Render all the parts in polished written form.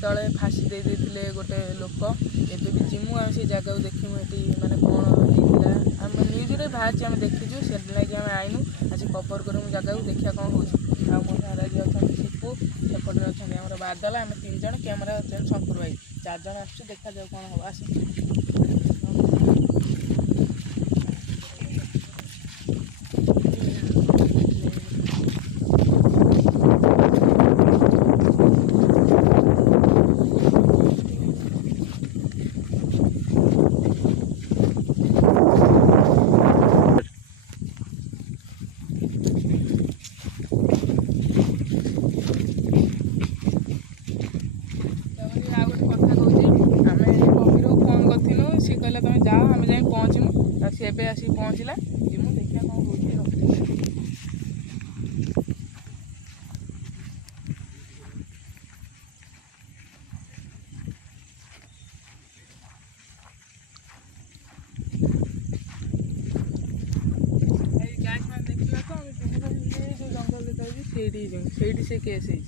तले फाँसी दे देते गोटे लोक एबे भी जिमु आम से जगह देखिमु ये माने कौन होता आम न्यूज बाहर आम देखीचु से लगे आम आईनु आज कवर करूँ जगह को देखा कौन हो मो सारा अच्छा शिपू सेपटे अच्छा बादल आम 3 जन कैमेरा अच्छा शंकर भाई 4 जन आसु देखा जाऊ कौन हम आस कहला तुम जाओ आम जा पहुँचमु सी एवं आसिक पहुँचला जिमु देखिए कौन हो देखा तो जो जंगल देखा से से केस है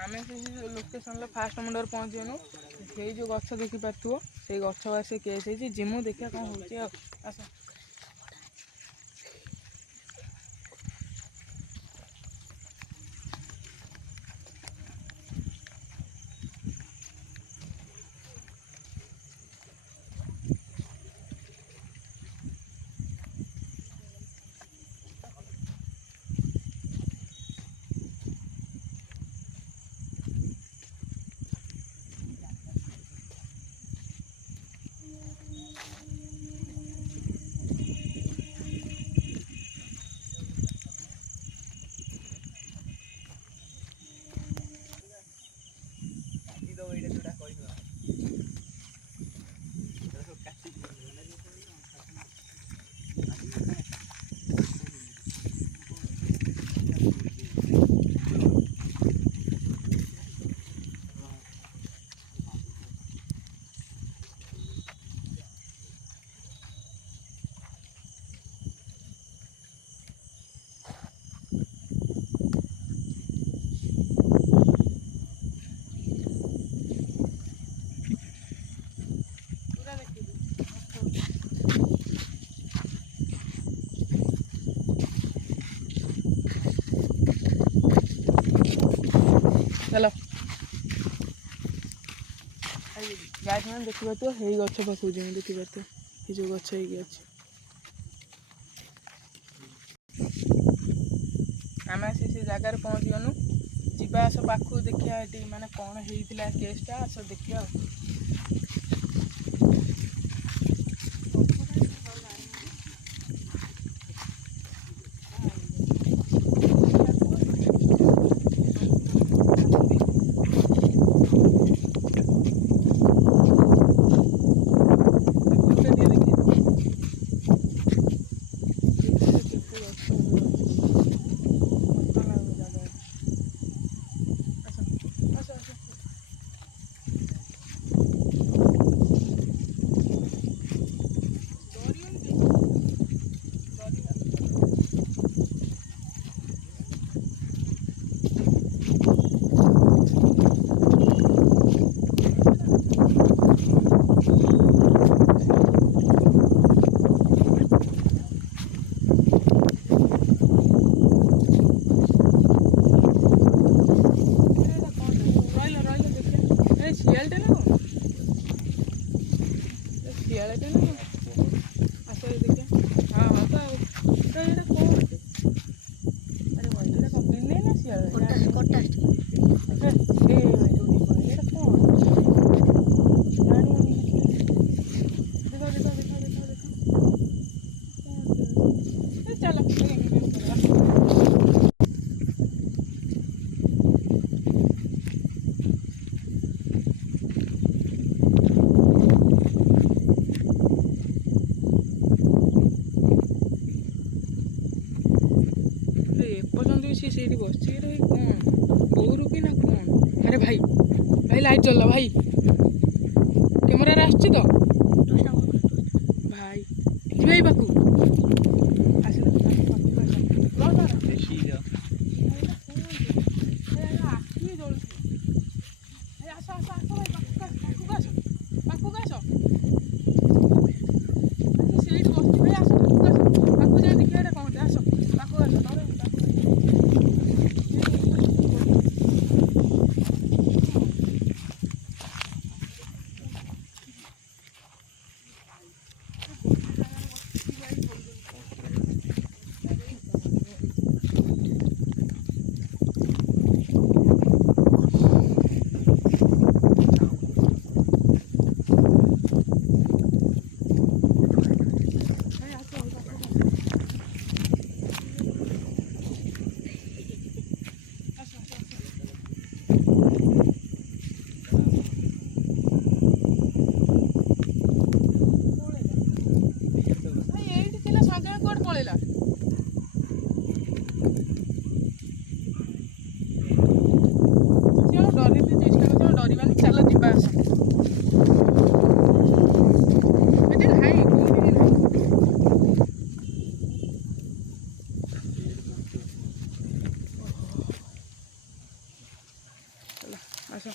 आम से लोकेशन फास्ट मुंडर पहुँचनु से जो गछ देखिपु से गछ आसे केस है जिमु देखिए कौन हो आस चलो गाइस मैंने देखिए तो हे गछ पाखु जी देखिए तो ये जो गछ है आम से जगार पहुँच गलु जीवा आस पाखु देखिया ये माने कौन होता केसटा आस देखिया ଏପର୍ଯ୍ୟନ୍ତ ବି ସେ ସେଇଠି ବସିଛି। ଏଇଟା କ'ଣ ବୋଉରୁ କି ନା କ'ଣ? ଆରେ ଭାଇ ଭାଇ ଲାଇଟ୍ ଚଲିଲା ଭାଇ, କ୍ୟାମେରାରେ ଆସୁଛି ତ ଭାଇ। ଯିବା ଏଇ ପାଖକୁ ଆସିଲା ଆଖି ଜଳୁଛି। ଆସ ଆସ ଆସ ଭାଇ, ପାଖକୁ ଆସ ପାଖକୁ ଆସ। ସେଇଠି ବସିଛି ଭାଇ, ଆସ ପାଖକୁ ଆସ, ପାଖକୁ ଯାଇ ଦେଖିବା ଏଇଟା କ'ଣ ହଉଛି। ଆସ ପାଖକୁ ଆସ ଧର। ପଳେଇଲା ସେ ଡରିତେ ଚେଷ୍ଟା କରୁଛି, ଡରିବାନି, ଚାଲ ଯିବା ଆସ। ଏଠି ନାହିଁ, କୋଉଠି ବି ନାହିଁ। ଆସ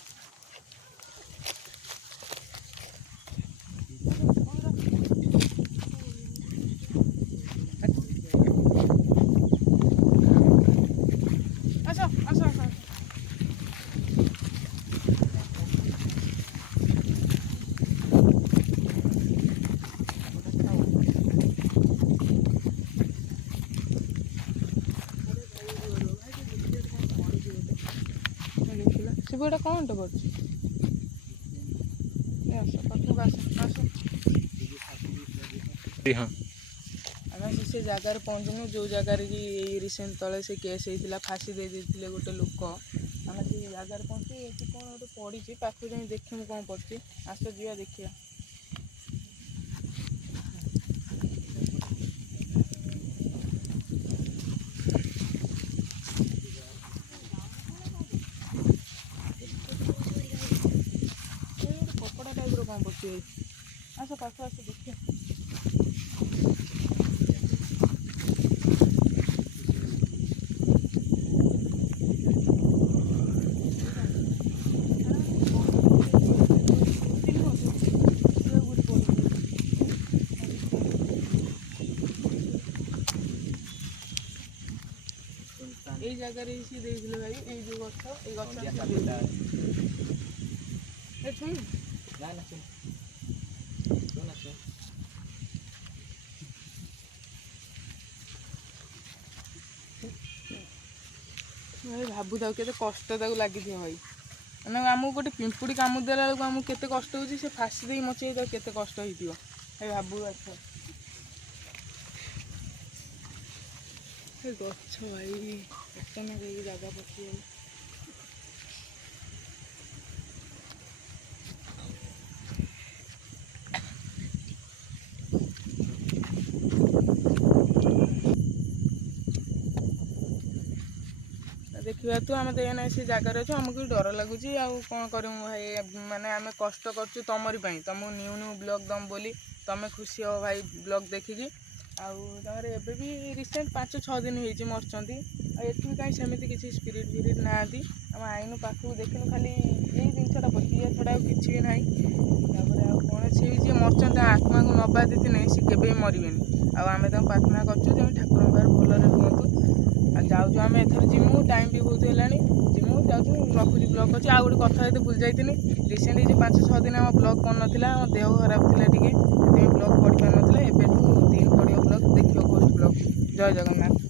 ଆସ ଆସ ଆସ। ଶିବୁ ଏଇଟା କ'ଣଟା କରୁଛି? ଆସ ପାଖକୁ ଆସ ଆସ। ଆମେ ସେ ଜାଗାରେ ପହଞ୍ଚିନୁ ଯେଉଁ ଜାଗାରେ କି ଏଇ ରିସେଣ୍ଟ ତଳେ ସେ କେସ୍ ହେଇଥିଲା, ଫାଶୀ ଦେଇ ଦେଇଥିଲେ ଗୋଟେ ଲୋକ। ଆମେ ସେ ଜାଗାରେ ପହଞ୍ଚି ଏଠି କ'ଣ ଗୋଟେ ପଡ଼ିଛି, ପାଖକୁ ଯାଇ ଦେଖିବୁ କ'ଣ ପଡ଼ିଛି। ଆସ ଯିବା ଦେଖିବା। କପଡ଼ା ଟାଇପ୍ର କ'ଣ ପଡ଼ିଛି ଏଇ। ଆସ ପାଖକୁ ଆସ ଦେଖିବା। এই জায়গাରେ ହିଁ ଦେଇଥିଲେ ଭାଇ, ଏଇ ଯେଉଁ ଗଛ, ଏଇ ଗଛ ଛୁଇଁ ଭାଇ ଭାବୁଥାଉ କେତେ କଷ୍ଟ ତାକୁ ଲାଗିଥିବ ଭାଇ। ମାନେ ଆମକୁ ଗୋଟେ ପିମ୍ପୁଡ଼ି କାମୁଡ଼ି ଦେଲା ବେଳକୁ ଆମକୁ କେତେ କଷ୍ଟ ହେଉଛି, ସେ ଫାଶୀ ଦେଇ ମଚେଇ ତାକୁ କେତେ କଷ୍ଟ ହେଇଥିବ ଭାଇ ଭାବୁ। ଆସ ଗଛ ଭାଇ ଅଚାନକ ହେଇକି ଜାଗା ପଶିଗଲା। ଦେଖିବା ତୁ ଆମେ ତ ଏଇନା ସେ ଜାଗାରେ ଅଛୁ, ଆମକୁ ଡର ଲାଗୁଛି। ଆଉ କ'ଣ କରିବୁ ଭାଇ, ମାନେ ଆମେ କଷ୍ଟ କରୁଛୁ ତମରି ପାଇଁ, ତମକୁ ନ୍ୟୁ ନ୍ୟୁ ବ୍ଲଗ୍ ଦମ ବୋଲି ତମେ ଖୁସି ହବ ଭାଇ ବ୍ଲଗ୍ ଦେଖିକି। ଆଉ ତାଙ୍କର ଏବେ ବି ରିସେଣ୍ଟ 5-6 ଦିନ ହେଇଛି ମରିଛନ୍ତି। ଆଉ ଏଠି ବି କାହିଁ ସେମିତି କିଛି ସ୍ପିରିଟ୍ ଫିରିଟ୍ ନାହାନ୍ତି। ଆମେ ଆଇନୁ ପାଖକୁ ଦେଖିନୁ, ଖାଲି ଏଇ ଜିନିଷଟା ପଡ଼ିଛି, ଇଏ ଛଡ଼ା ଆଉ କିଛି ବି ନାହିଁ। ତାପରେ ଆଉ କ'ଣ, ସେ ଯିଏ ମରିଛନ୍ତି ତା ଆତ୍ମାକୁ ନବା ଦେଇଥିଲେ ସେ କେବେ ବି ମରିବେନି। ଆଉ ଆମେ ତାଙ୍କୁ ପ୍ରାର୍ଥନା କରୁଛୁ ଯେମିତି ଠାକୁରଙ୍କ ପାଖରେ ଭଲରେ ରୁହନ୍ତୁ। ଆଉ ଯାଉଛୁ ଆମେ ଏଥର ଯିମୁ, ଟାଇମ୍ ବି ବହୁତ ହେଲାଣି, ଯିମୁ ଯାଉଛୁ। ରଖୁଛି ବ୍ଲଗ୍ ଅଛି। ଆଉ ଗୋଟେ କଥା ହେଇତେ ଭୁଲି ଯାଇଥିଲି, ରିସେଣ୍ଟ ଯେ 5-6 ଦିନ ଆମ ବ୍ଲଗ୍ କରିନଥିଲା, ଆମ ଦେହ ଖରାପ ଥିଲା ଟିକେ, ସେଥିପାଇଁ ବ୍ଲଗ୍ ପଡ଼ିପାରିନଥିଲା। ଏବେଠୁ ଦିନ ପଡ଼ିବ ବ୍ଲଗ୍, ଦେଖିବ ଗୋଷ୍ଟ ବ୍ଲଗ୍। ଜୟ ଜଗନ୍ନାଥ।